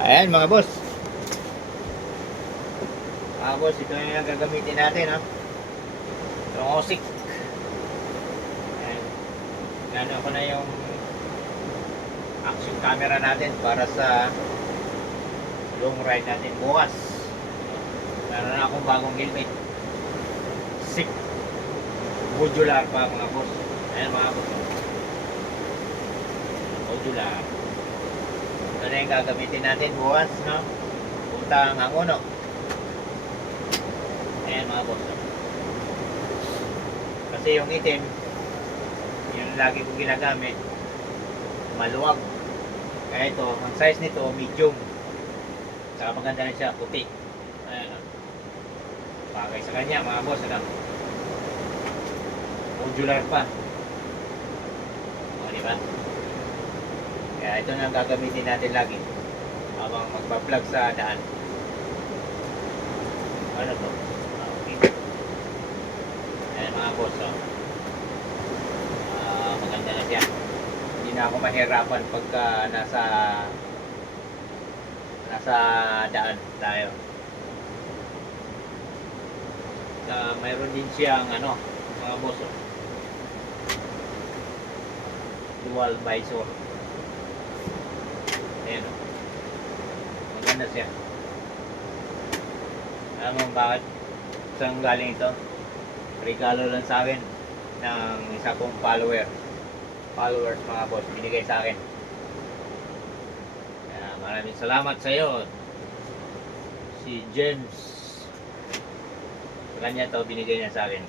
Ayan mga boss. Mga boss, ito na yung gagamitin natin ha. Yung OSIC. Ayan. Gano'n ko na yung action camera natin para sa long ride natin bukas. Meron na akong bagong helmet. SICK modular pa mga boss. Ayan mga boss. Modular. Ito na yung gagamitin natin bukas, no? Puntang Angono. Ayan mga boss. Kasi yung itim, yung lagi kong ginagamit, maluwag. Kaya ito, ang size nito, medium. Saka maganda na siya, puti. Ayan. Bagay sa kanya mga boss. Ano? Modular pa. O, diba? Kaya ito na ang gagamitin natin lagi habang magpa-vlog sa daan. Ano to? Okay. Ayan mga boss, oh. Maganda na siya. Hindi na ako mahirapan pagka nasa daan tayo. Mayroon din siyang ano, mga boss, oh. Dual visor. Ayan, oh. Maganda siya. Alam mo bakit? Saan galing ito? Regalo lang sa akin ng isa kong followers mga boss, binigay sa akin. Kaya maraming salamat sa iyo. Si James. Sa kanya to binigay niya sa akin.